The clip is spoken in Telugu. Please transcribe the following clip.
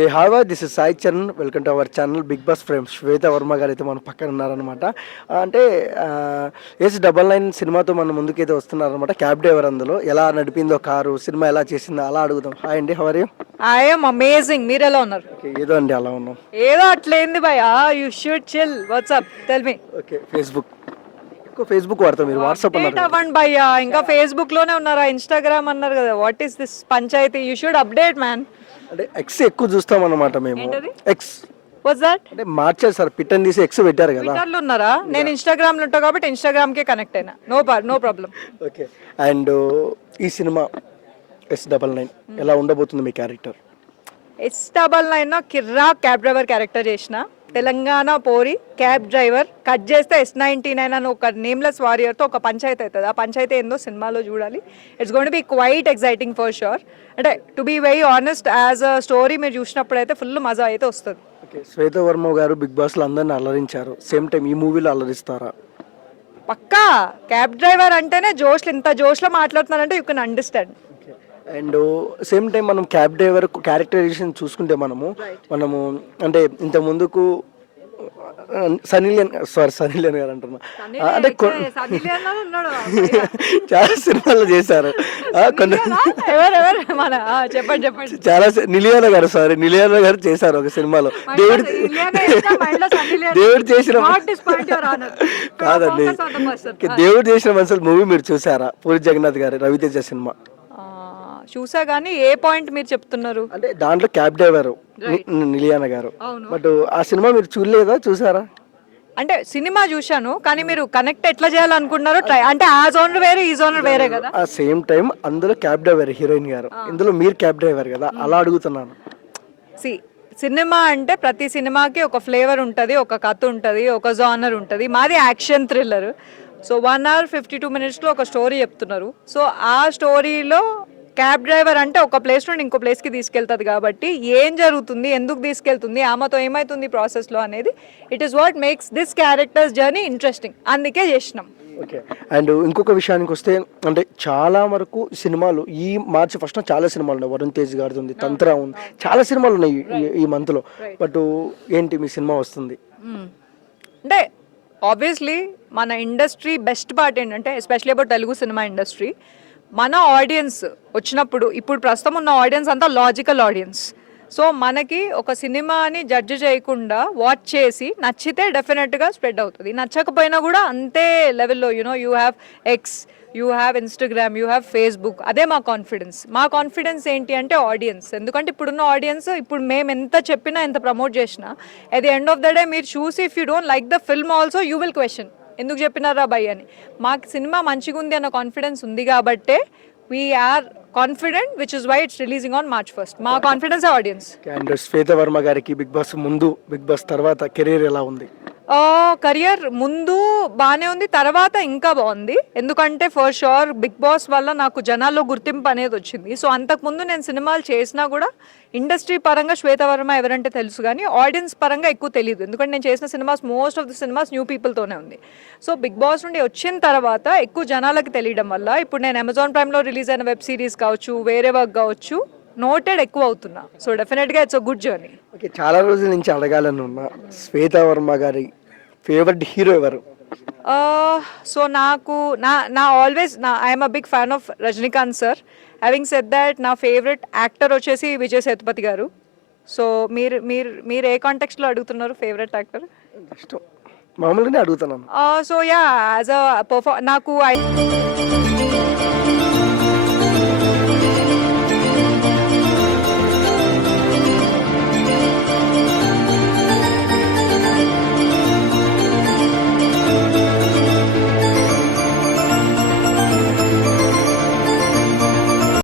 ఏ హావా this is Sai Charan, welcome to our channel Bigg Boss frame. Shweta Varma గారు అయితే మన పక్కన ఉన్నారనమాట. అంటే S99 సినిమాతో మన ముందుకైతే వస్తున్నారనమాట. క్యాబ్ డ్రైవర్, అందులో ఎలా నడిపిందో కారు, సినిమా ఎలా చేసిందో అలా అడుగుదాం. హాయ్ అండి, how are you? I'm amazing. మీరు ఎలా ఉన్నారు? ఏదో అండి అలా ఉన్నాం. ఏదో అట్లేంది భయ, you should chill. WhatsApp tell me. Okay, ఎక్కువ ఫేస్బుక్ వాడతాం, మీరు వాట్సాప్ అప్డేట్ అన్నారు. అవ్వండి భయ్య. ఇంకా ఫేస్బుక్ లోనే ఉన్నారా? ఇన్స్టాగ్రామ్ అన్నారు కదా. What is this panchayati? You should update man. అంటే ఎక్స్ ఎక్కువ చూస్తాం అన్నమాట మేము. ఏంటది? X what's that? అంటే మార్చారు సార్, పిట్టని తీసి ఎక్స్ పెట్టారు కదా. ట్విట్టర్లో ఉన్నారా? నేను ఇన్స్టాగ్రామ్ లో ఉంటా కాబట్టి ఇన్స్టాగ్రామ్ కే కనెక్ట్ అయినా. No problem. ఓకే. అండ్ ఈ సినిమా S99 ఎలా ఉండబోతుంది మీ క్యారెక్టర్? S99 కిర్రా క్యాబ్ డ్రైవర్ క్యారెక్టర్ చేసిన. తెలంగాణ పోరి క్యాబ్ డ్రైవర్ కట్ చేస్తే S99 అని ఒక నేమ్లెస్ వారియర్తో ఒక పంచాయతీ అవుతుంది. ఆ పంచాయతీ ఏందో సినిమాలో చూడాలి. It's gonna be quite exciting for sure. అంటే to be very honest, as a story మీరు చూసినప్పుడు అయితే ఫుల్ మజా అయితే వస్తుంది. ఓకే, శ్వేత వర్మ గారు బిగ్ బాస్లో అందరిని అలరించారు. సేమ్ టైం ఈ మూవీలో అలరిస్తారా? పక్కా. క్యాబ్ డ్రైవర్ అంటేనే జోష్లు, ఇంత జోష్లో మాట్లాడుతున్నారంటే you can understand. And same time మనం క్యాబ్ డ్రైవర్ క్యారెక్టరైజేషన్ చూసుకుంటే మనము అంటే ఇంత ముందుకు సన్నీ లియోన్ గారు అంటున్నా, అంటే చాలా సినిమాల్లో చేశారు. చెప్పండి. చాలా నిలియానా గారు చేశారు ఒక సినిమాలో. దేవుడు చేసిన కాదండి, దేవుడు చేసిన మనుషులు మూవీ మీరు చూసారా? పూరి జగన్నాథ్ గారు రవితేజ సినిమా చూసా గానీ ఏ పాయింట్ మీరు చెప్తున్నారు? అంటే దాంట్లో క్యాబ్ డ్రైవర్ నిలియానా గారు. బట్ ఆ సినిమా మీరు చూడలేదా, చూసారా? అంటే సినిమా చూశాను కానీ మీరు కనెక్ట్ ఎట్లా చేయాలనుకుంటున్నారు? ట్రై అంటే ఆ జోనర్ వేరే, ఈ జోనర్ వేరే కదా. ఆ సేమ్ టైం అందులో క్యాబ్ డ్రైవర్ హీరోయిన్ గారు, ఇందులో మీరు క్యాబ్ డ్రైవర్ కదా, అలా అడుగుతున్నాను. సినిమా అంటే ప్రతి సినిమాకి ఒక ఫ్లేవర్ ఉంటుంది, ఒక కథ ఉంటుంది, ఒక జోనర్ ఉంటుంది. మాది యాక్షన్ థ్రిల్లర్. సో 1 hour 52 minutesలో ఒక స్టోరీ చెప్తున్నారు. సో ఆ స్టోరీలో క్యాబ్ డ్రైవర్ అంటే ఒక ప్లేస్ నుండి ఇంకో ప్లేస్కి తీసుకెళ్తుంది కాబట్టి ఏం జరుగుతుంది, ఎందుకు తీసుకెళ్తుంది, ఆమెతో ఏమవుతుంది ప్రాసెస్లో అనేది it is what makes this characters journey interesting. అందుకే చేసినాం. ఓకే. అండ్ ఇంకొక విషయానికి వస్తే, అంటే చాలా వరకు సినిమాలు ఈ మార్చి ఫస్ట్ చాలా సినిమాలు ఉన్నాయి. వరుణ్ తేజ్ గారిది ఉంది, తంత్ర ఉంది, చాలా సినిమాలు ఉన్నాయి ఈ మంత్లో. బట్ ఏంటి మీ సినిమా వస్తుంది అంటే ఆబ్వియస్లీ మన ఇండస్ట్రీ బెస్ట్ పార్ట్ ఏంటంటే, especially about Telugu cinema industry, మన ఆడియన్స్ వచ్చినప్పుడు ఇప్పుడు ప్రస్తుతం ఉన్న ఆడియన్స్ అంతా లాజికల్ ఆడియన్స్. సో మనకి ఒక సినిమాని జడ్జ్ చేయకుండా వాచ్ చేసి నచ్చితే డెఫినెట్గా స్ప్రెడ్ అవుతుంది, నచ్చకపోయినా కూడా అంతే లెవెల్లో. You have X, you have Instagram, you have Facebook. అదే మా కాన్ఫిడెన్స్ ఏంటి అంటే ఆడియన్స్. ఎందుకంటే ఇప్పుడున్న ఆడియన్స్, ఇప్పుడు మేము ఎంత చెప్పినా ఎంత ప్రమోట్ చేసినా at the end of the day మీరు చూసి if you don't like the film also you will question ఎందుకు చెప్పినారా భయ్ అని. మాకు సినిమా మంచిగా ఉంది అన్న కాన్ఫిడెన్స్ ఉంది కాబట్టే we're confident, which is why it's releasing on March 1st. మా confidence audience. And Shweta Varma గారికి బిగ్ బాస్ ముందు, బిగ్ బాస్ తర్వాత కెరీర్ ఎలా ఉంది? కెరియర్ ముందు బాగానే ఉంది, తర్వాత ఇంకా బాగుంది. ఎందుకంటే ఫర్ షూర్ బిగ్ బాస్ వల్ల నాకు జనాల్లో గుర్తింపు అనేది వచ్చింది. సో అంతకుముందు నేను సినిమాలు చేసినా కూడా ఇండస్ట్రీ పరంగా శ్వేత వర్మ ఎవరంటే తెలుసు కానీ ఆడియన్స్ పరంగా ఎక్కువ తెలియదు. ఎందుకంటే నేను చేసిన cinemas most of the cinemas new పీపుల్తోనే ఉంది. సో బిగ్ బాస్ నుండి వచ్చిన తర్వాత ఎక్కువ జనాలకి తెలియడం వల్ల ఇప్పుడు నేను అమెజాన్ ప్రైమ్లో రిలీజ్ అయిన వెబ్ సిరీస్ కావచ్చు, వేరే వర్క్ కావచ్చు, నోటెడ్ ఎక్కువ అవుతున్నా. సో డెఫినెట్గా it's a good journey. Okay, చాలా రోజుల నుంచి అడగాలని ఉన్నా, శ్వేత వర్మ గారి ఫేవరెట్ హీరో ఎవరు? సో నాకు నా always I'm a big fan of Rajinikanth sir. Having said that నా ఫేవరెట్ యాక్టర్ వచ్చేసి విజయ్ సేతుపతి గారు. సో మీరు ఏ కాంటెక్స్ట్లో అడుగుతున్నారు ఫేవరెట్ యాక్టర్? మామూలుగానే అడుగుతున్నాను. సో యా, యాజ్ అ నాకు